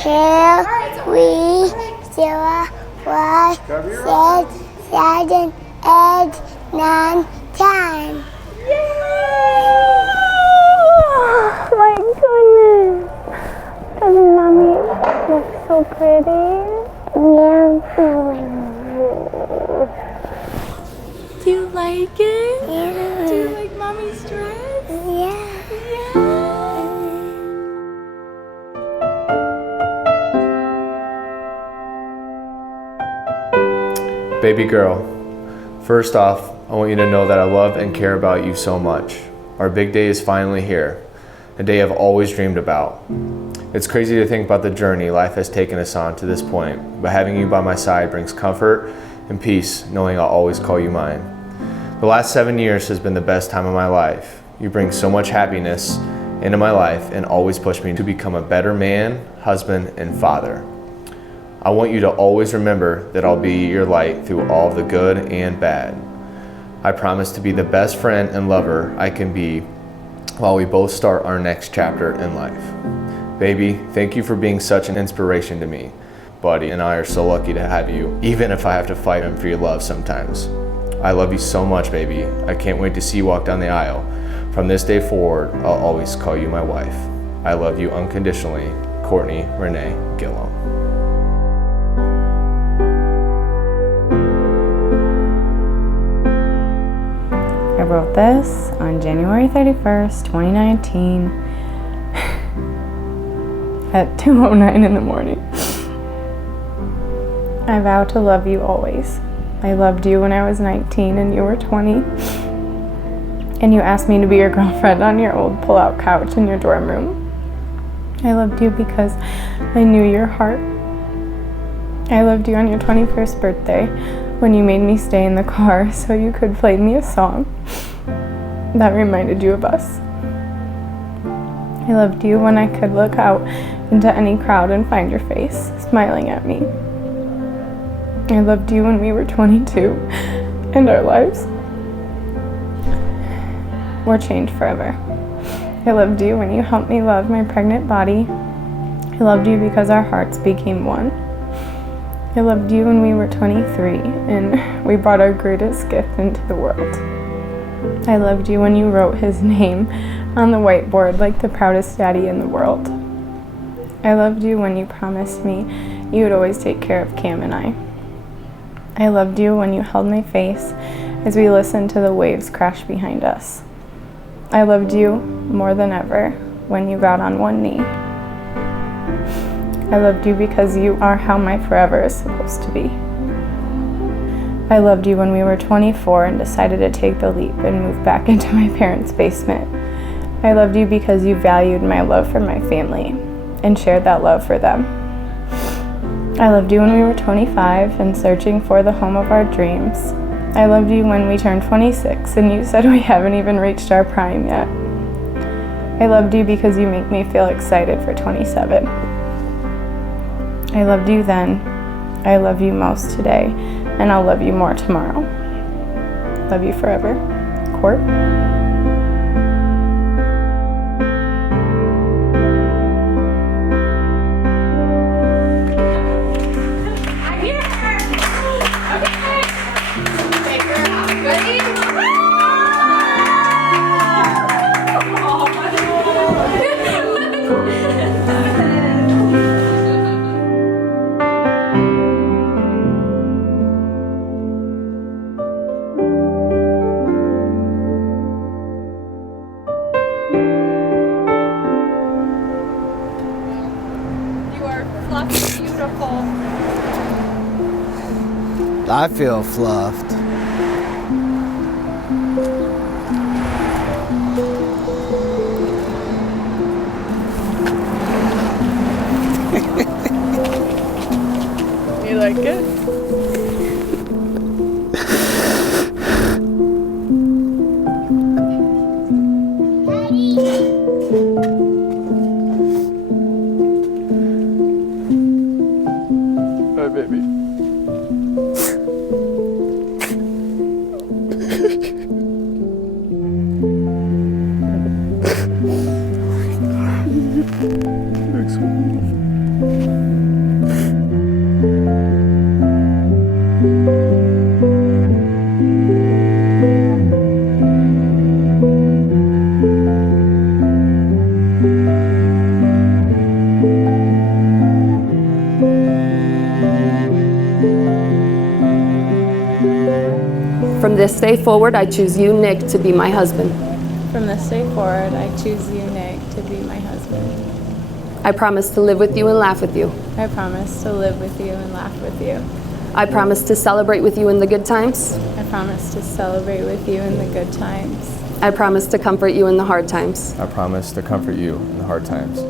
2, 3, 0, 1, 6, 7, 8, 9, 10. Oh my goodness. Doesn't Mommy look so pretty? Yeah. Do you like it? Yeah. Do you like Mommy's dress? Yeah. Baby girl, first off, I want you to know that I love and care about you so much. Our big day is finally here, a day I've always dreamed about. It's crazy to think about the journey life has taken us on to this point, but having you by my side brings comfort and peace knowing I'll always call you mine. The last 7 years has been the best time of my life. You bring so much happiness into my life and always push me to become a better man, husband, and father. I want you to always remember that I'll be your light through all the good and bad. I promise to be the best friend and lover I can be while we both start our next chapter in life. Baby, thank you for being such an inspiration to me. Buddy and I are so lucky to have you, even if I have to fight him for your love sometimes. I love you so much, baby. I can't wait to see you walk down the aisle. From this day forward, I'll always call you my wife. I love you unconditionally, Kortney Renee Gilliam. I wrote this on January 31st, 2019 at 2:09 in the morning. I vow to love you always. I loved you when I was 19 and you were 20. And you asked me to be your girlfriend on your old pull-out couch in your dorm room. I loved you because I knew your heart. I loved you on your 21st birthday when you made me stay in the car so you could play me a song that reminded you of us. I loved you when I could look out into any crowd and find your face, smiling at me. I loved you when we were 22 and our lives were changed forever. I loved you when you helped me love my pregnant body. I loved you because our hearts became one. I loved you when we were 23 and we brought our greatest gift into the world. I loved you when you wrote his name on the whiteboard like the proudest daddy in the world. I loved you when you promised me you would always take care of Cam and I. I loved you when you held my face as we listened to the waves crash behind us. I loved you more than ever when you got on one knee. I loved you because you are how my forever is supposed to be. I loved you when we were 24 and decided to take the leap and move back into my parents' basement. I loved you because you valued my love for my family and shared that love for them. I loved you when we were 25 and searching for the home of our dreams. I loved you when we turned 26 and you said we haven't even reached our prime yet. I loved you because you make me feel excited for 27. I loved you then, I love you most today, and I'll love you more tomorrow. Love you forever. Court. I feel fluffed. You like it? Hi, baby. Next one. From this day forward, I choose you, Nick, to be my husband. From this day forward, I choose you, Nick, to be my husband. I promise to live with you and laugh with you. I promise to live with you and laugh with you. I promise to celebrate with you in the good times. I promise to celebrate with you in the good times. I promise to comfort you in the hard times. I promise to comfort you in the hard times.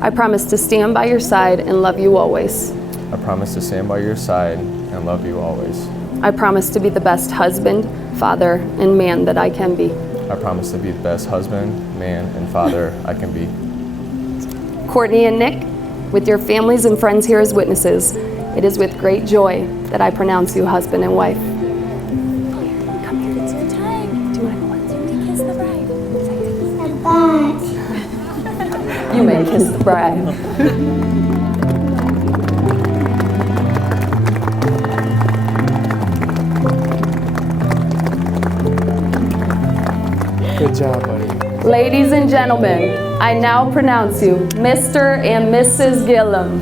I promise to stand by your side and love you always. I promise to stand by your side and love you always. I promise to be the best husband, father, and man that I can be. I promise to be the best husband, man, and father I can be. Kortney and Nick, with your families and friends here as witnesses, it is with great joy that I pronounce you husband and wife. Come here, it's your time. Do you want to kiss the bride? The bird. You may kiss the bride. Good job, buddy. Ladies and gentlemen, I now pronounce you Mr. and Mrs. Gilliam.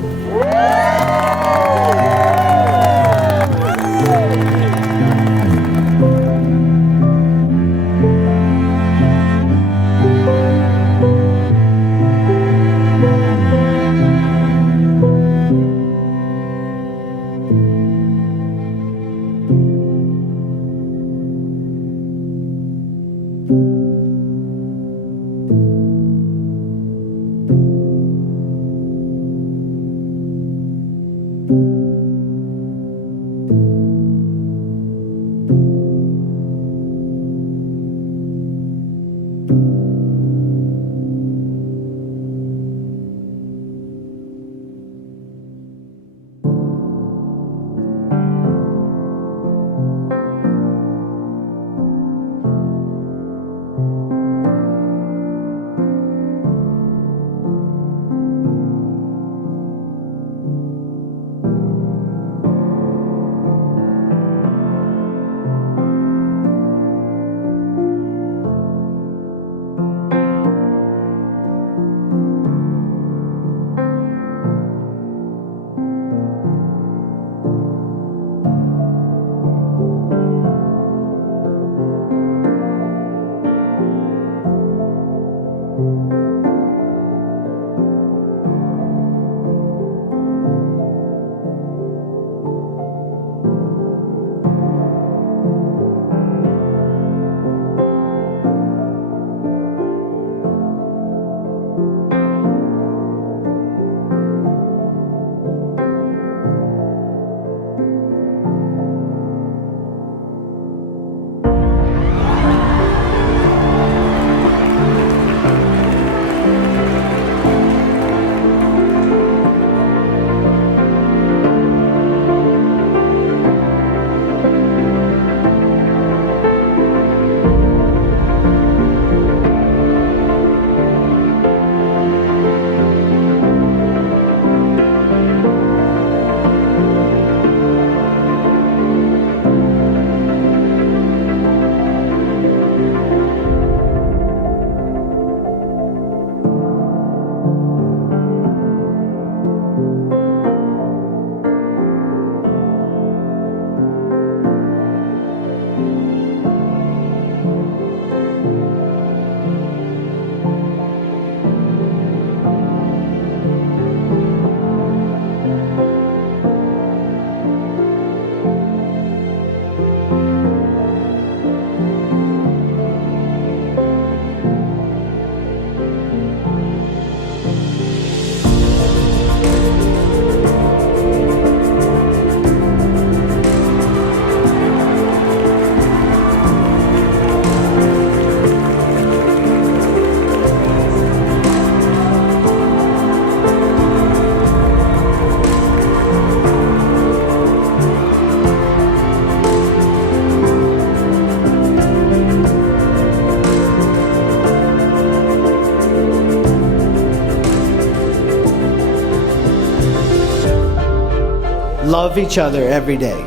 Love each other every day.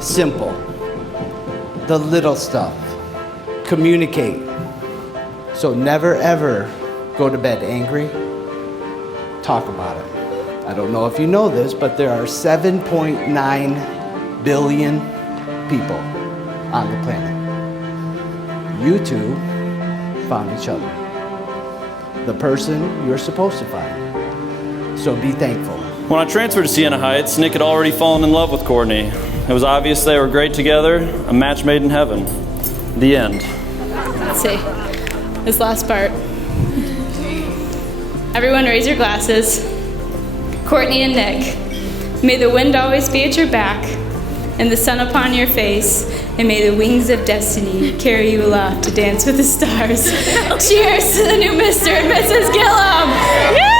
Simple. The little stuff. Communicate. So never ever go to bed angry. Talk about it. I don't know if you know this, but there are 7.9 billion people on the planet. You two found each other. The person you're supposed to find. So be thankful. When I transferred to Siena Heights, Nick had already fallen in love with Kortney. It was obvious they were great together, a match made in heaven. The end. Let's see. This last part. Everyone raise your glasses. Kortney and Nick, may the wind always be at your back, and the sun upon your face, and may the wings of destiny carry you aloft to dance with the stars. Cheers to the new Mr. and Mrs. Gilliam! Yeah!